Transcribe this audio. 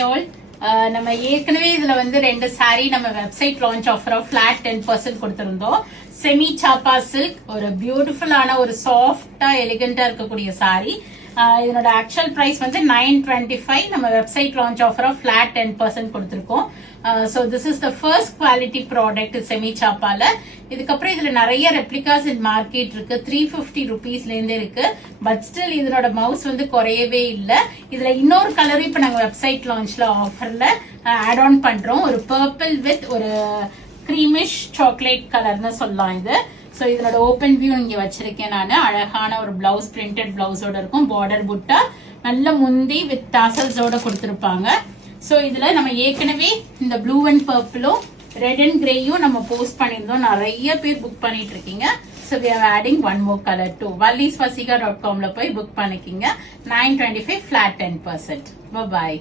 Hi all. நம்ம ஏற்கனவே இதுல வந்து 2 சாரி நம்ம வெப்சைட் லான்ச் ஆஃபரா ஃபிளாட் 10% கொடுத்திருந்தோம். செமி சாப்பா சில்க், ஒரு பியூட்டிஃபுல்லான ஒரு சாஃப்டா எலிகண்டா இருக்கக்கூடிய சாரி. இதனோட ஆக்சுவல் பிரைஸ் வந்து 925. நம்ம வெப்சைட் லான்ச் ஆஃபரா ஃபிளாட் 10% கொடுத்திருக்கோம். So this is the first quality product semi சாப்பால. இதுக்கப்புறம் இதுல நிறைய ரெப்ளிகாஸ் இன் மார்க்கெட் இருக்கு. 350 ருபீஸ்ல இருந்து இருக்கு. பட் ஸ்டில் இதனோட மவுஸ் வந்து குறையவே இல்ல. இதுல இன்னொரு கலர் இப்ப நாங்க வெப்சைட் லான்ச்ல ஆஃபர்ல ஆட் ஆன் பண்றோம். ஒரு பர்பிள் வித் ஒரு கிரீமிஷ் சாக்லேட் கலர்னு சொல்லலாம் இது. சோ இதனோட ஓபன் வியூ இங்க வச்சிருக்கேன் நானு. அழகான ஒரு பிளவுஸ், பிரிண்டட் பிளவுஸோட இருக்கும். பார்டர் புட்டா நல்ல முந்தி வித் டாசல்ஸோட கொடுத்திருப்பாங்க. சோ இதுல நம்ம ஏற்கனவே இந்த ப்ளூ அண்ட் பர்பிளும் ரெட் அண்ட் கிரேயும் நம்ம போஸ்ட் பண்ணிருந்தோம். நிறைய பேர் புக் பண்ணிட்டு இருக்கீங்க. So we are adding one more color too. vallisvasika.com ல போய் புக் பண்ணிக்கிங்க. 925 flat 10%. Bye bye.